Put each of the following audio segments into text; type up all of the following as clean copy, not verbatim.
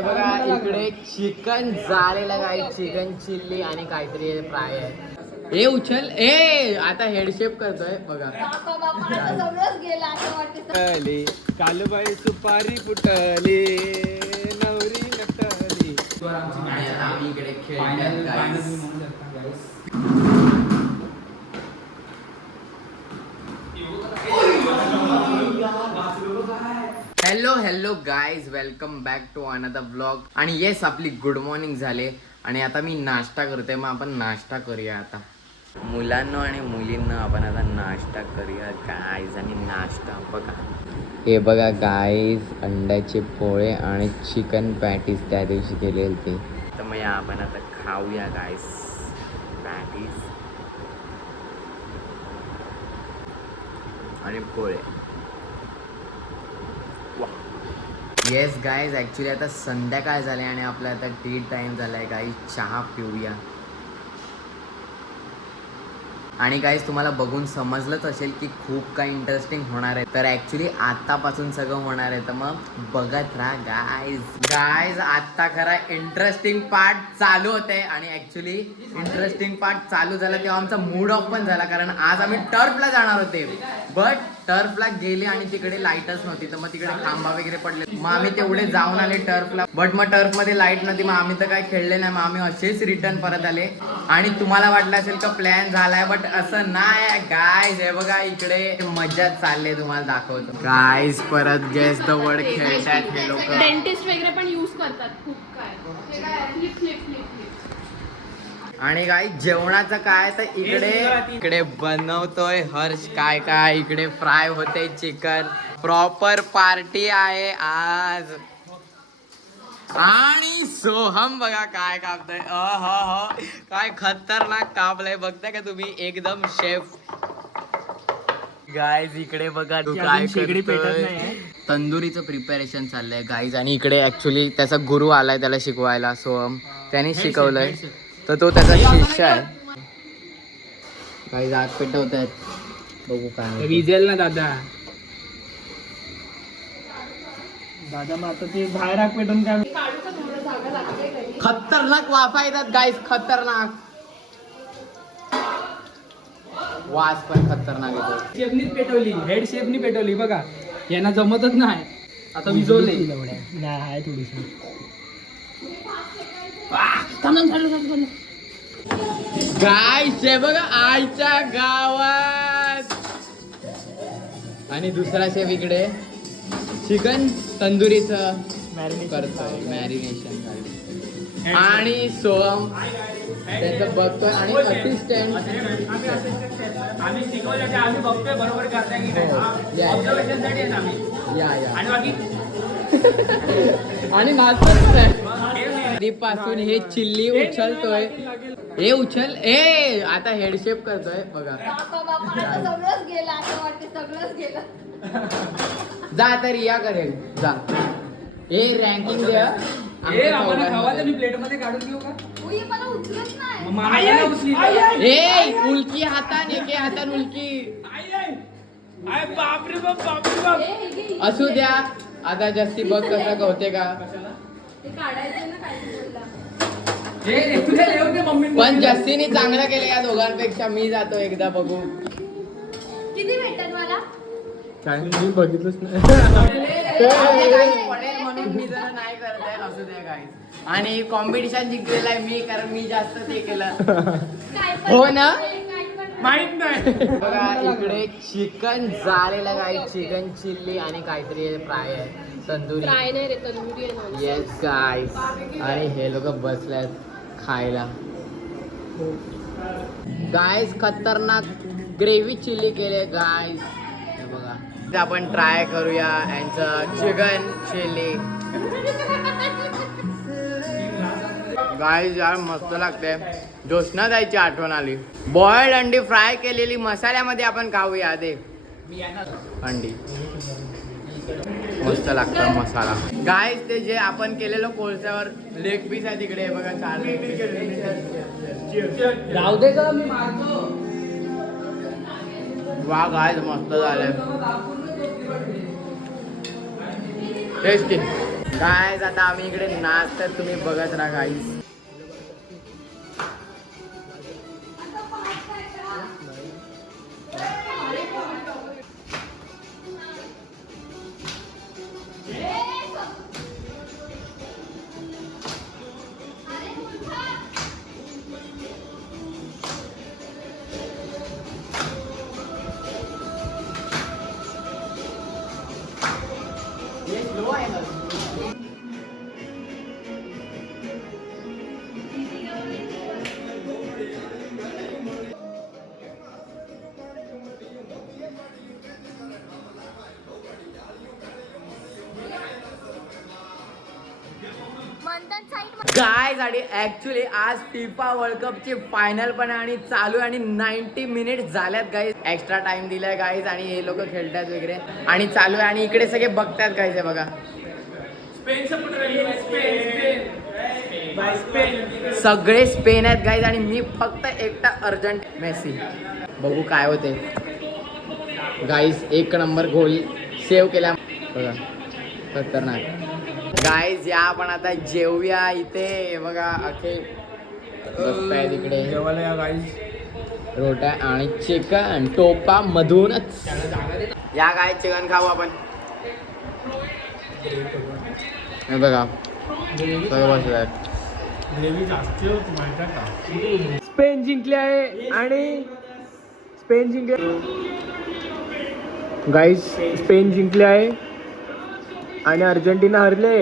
हे बघा इकडे चिकन झालेलं काय चिकन चिल्ली आणि काहीतरी फ्राय आहे. ए उचल ए आता हेडशेप करतोय बघा. कालूबाई सुपारी फुटली नवरी नटली. आम्ही इकडे खेळण्यात hello guys, welcome back to another vlog. आणि येस, आपली गुड मॉर्निंग झाले आणि आता मी नाश्ता करतोय. मग आपण नाश्ता करूया आता. मुलांना आणि मुलींना आपण आता नाश्ता करूया गाईज. आणि नाश्ता बघा, हे बघा गाईज, अंड्याचे पोळे आणि चिकन पॅटीस त्या दिवशी केलेले ते. तर मग आपण आता खाऊया गाईज पॅटीस आणि पोळे. येस गाईज, ॲक्च्युली आता संध्याकाळ झाले आणि आपला आता टी टाईम झाला आहे गाईज. चहा पिऊया. आणि गाईज तुम्हाला बघून समजलंच असेल की खूप काही इंटरेस्टिंग होणार आहे. तर ॲक्च्युली आत्तापासून सगळं होणार आहे. तर मग बघत राहा गाईज. आत्ता खरा इंटरेस्टिंग पार्ट चालू होते. आणि ॲक्च्युली इंटरेस्टिंग पार्ट चालू झाला तेव्हा आमचा मूड ऑफ पण झाला, कारण आज आम्ही टर्फला जाणार होते. बट टर्फला गेले आणि तिकडे लाईटच नव्हती. तर मग तिकडे खांबा वगैरे पडले. मग आम्ही तेवढे जाऊन आले टर्फला. बट मग टर्फमध्ये लाईट नव्हती. मग आम्ही तर काय खेळले नाही. मग आम्ही असेच रिटर्न परत आले. आणि तुम्हाला वाटलं असेल का प्लॅन झालाय, बट असं नाही गाईज. हे बघा इकडे मजा चालले, तुम्हाला दाखवतो गाईज. परत गेस द वर्ड खेळतात हे लोक. डेंटिस्ट वगैरे पण यूज करतात खूप काय. आणि गाईज जेवणाचं काय, तर इकडे बनवतोय हर्ष काय काय. इकडे फ्राय होते चिकन. प्रॉपर पार्टी आहे आज. आणि सोहम बघा काय कापतोय. काय खतरनाक कापलंय बघताय का तुम्ही, एकदम शेफ. गाईज इकडे बघा तू काय करतोय. तंदुरीचं प्रिपरेशन चाललंय गाईज. आणि इकडे ऍक्च्युली त्याचा गुरु आलाय त्याला शिकवायला, सोहम. त्याने शिकवलंय, तर तो त्याचा शिष्य आहे. गाईज आग पेटवत आहेत, बघू काय विजेल ना दादा. मग आता ते बाहेर आग पेटून काय. खतरनाक वाफा येतात गाईज, खतरनाक वास पण खतरनाक येतो. शेफनीच पेटवली, हेड शेफनी पेटवली बघा. यांना जमतच नाही. आता विजवले नाही आहे थोडीशी. गाईज हे बघा आईच्या गावात. आणि दुसरा शेफ इकडे चिकन तंदुरीचं करतोय मॅरिनेशन. आणि सोहम त्यांचं बघतोय. आणि असिस्टंट आम्ही शिकवलं, आम्ही बघतोय बरोबर करताय की नाही. ऑब्झर्वेशन साठी आहे ना आम्ही. या आणि बाकी आणि नाचतोय पासून हे चिल्ली उचलतोय. हे उचल ए आता हेडशेप करतोय बघा. जा तर रिया करेल जा. हे रँकिंग द्या. प्लेट मध्ये काढून घेऊ का. ए उलकी हातान, एके हातान उलकी. बापरे बापरे. असू द्या आता जास्ती बघ कसं होते का. पण जास्तीने चांगलं केलं या दोघांपेक्षा. मी जातो एकदा बघू. किती भेटतात मला. काय मी बघितलंच नाही म्हणून मी जरा नाही करत आहे. असू द्या गाईज. आणि कॉम्पिटिशन जिंकलेलं आहे मी, कारण मी जास्त ते केलं. हो ना, माहित नाही. बघा इकडे चिकन झालेलं काय, चिकन चिल्ली आणि काहीतरी फ्राय आहे. तंदुरी फ्राय नाही रे, तंदुरी आहे. Yes guys. आणि हे लोक बसल्यात खायला. गाईज खतरनाक ग्रेव्ही चिल्ली केले गाईज. हे बघा आपण ट्राय करूया यांचं चिकन चिल्ली. गाईज यार मस्त लागते. जोशना जायची आठवण आली. बॉइल्ड अंडी फ्राय केलेली मसाल्यामध्ये आपण खाऊया. दे अंडी मस्त लागतं मसाला. गाईज ते जे आपण केलेलं कोळशावर लेग पीस आहे तिकडे बघा. राहू दे का मी मारतो. वा गाईज मस्त झालंय, टेस्टी. गाईज आता आम्ही इकडे नाचतात, तुम्ही बघत राहा गाईज. गाय आणि ऍक्च्युली आज फिफा वर्ल्ड कप ची फायनल पण आहे आणि चालू आहे आणि 90 मिनिट झाल्यात गाईज. एक्स्ट्रा टाइम दिलाय गाईज आणि हे लोक खेळतात वगैरे आणि चालू आहे आणि इकडे सगळे बघतात गाईज. हे बघा सगळे स्पेन आहेत गाईज आणि मी फक्त एकटा अर्जंट मेसी. बघू काय होते गाईज. 1 नंबर गोल सेव्ह केला बघा, खतरनाक. गाईज या आपण आता जेवूया इथे बघा. अखे बसताय तिकडे जेवायला या गाईज. रोट्या आणि चिकन टोपा मधूनच या. काय चिकन खाऊ आपण. हे बघा सगळं बसलाय. स्पेन जिंकले आहे आणि स्पेन जिंकले गाईज. स्पेन जिंकले आहे आणि अर्जेंटिना हरले.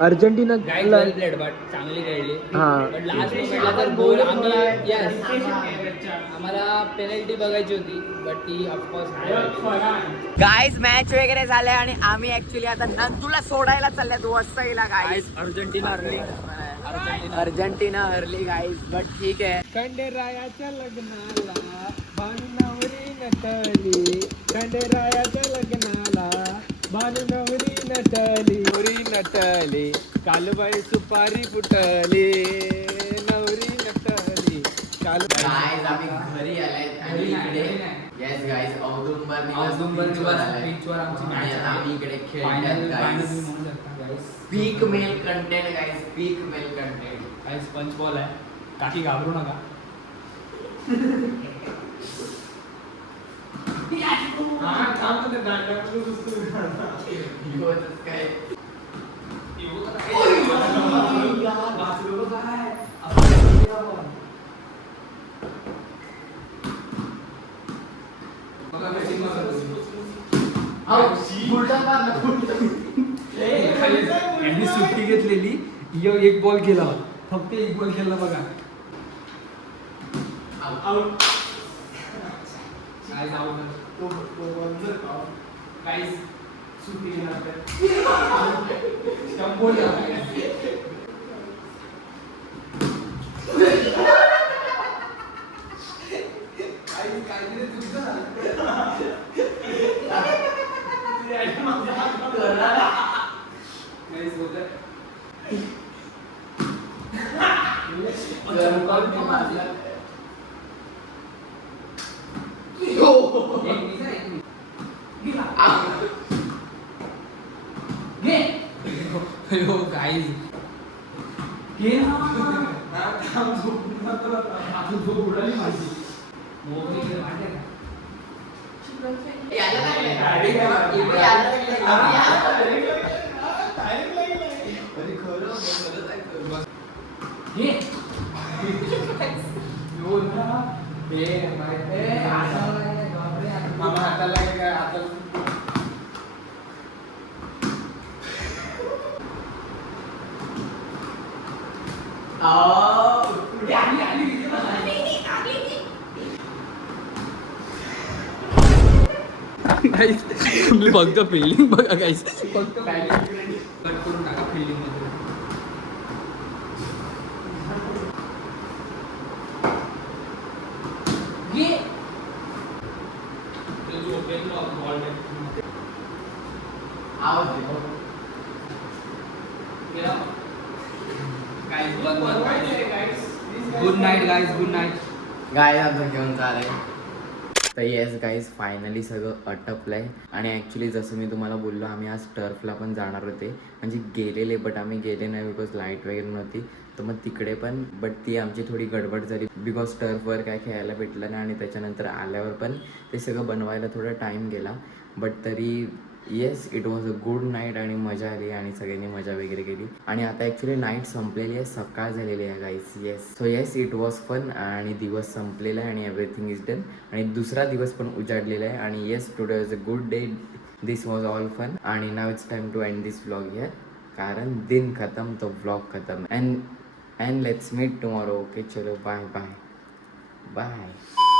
अर्जेंटिना चांगली खेळली. पण लास्ट मोमेंटला तर गोल आम्हाला पेनल्टी बघायची होती बट ती ऑफकोर्स. गाईज मॅच वगैरे झाले आणि आम्ही ऍक्च्युली आता नंदूला सोडायला चालल्यात वसईला. गाईज अर्जेंटिना हरली. अर्जेंटिना हरली गाईज बट ठीक आहे. खंडेरायाच्या लग्नाला भानू नवरी नटली. खंडेरायाच्या लग्नाला भानू नवरी नटली. नवरी नटली कालबाई सुपारी फुटली. नवरी नटली काल. गाईज आम्ही घरी आलाय आणि इकडे येस गाईज औदुंबर बीचवर आमची आणि आता आम्ही इकडे खेळण्यात गाईज. पीक मेल कंटेंट गाईज, पीक मेल कंटेंट. पंच बॉल आहे. काकी घाबरू नका. काय यांनी सुट्टी घेतलेली. यो 1 बॉल केला, फक्त 1 बॉल खेळला बघा. सुट्टी गाईज उडाली माझी. मामा हाताला काय हाताला फक्त फिल्डिंग बघा गाईस. फक्त कट करून टाका फिल्डिंग मध्ये. Good night guys. Good night. गाय आमचं घेऊन चालेल. तर येस गाईज फायनली सगळं आटपलंय आणि ॲक्च्युली जसं मी तुम्हाला बोललो आम्ही आज टर्फला पण जाणार होते म्हणजे गेलेले बट आम्ही गेले नाही बिकॉज लाईट वगैरे नव्हती तर मग तिकडे पण बट ती आमची थोडी गडबड झाली बिकॉज टर्फवर काय खेळायला भेटलं नाही आणि त्याच्यानंतर आल्यावर पण ते सगळं बनवायला थोडा टाईम गेला बट तरी yes it was a good night आणि मजा आली आणि सगळ्यांनी मजा वगैरे केली आणि आता ॲक्च्युली नाईट संपलेली आहे सकाळ झालेली आहे guys yes so yes it was fun आणि दिवस संपलेला आहे आणि एव्हरीथिंग इज डन आणि दुसरा दिवस पण उजाडलेला आहे आणि yes today was a good day this was all fun आणि now it's time to end this vlog here कारण दिन खतम तो व्लॉग खतम and let's meet tomorrow okay चलो बाय बाय बाय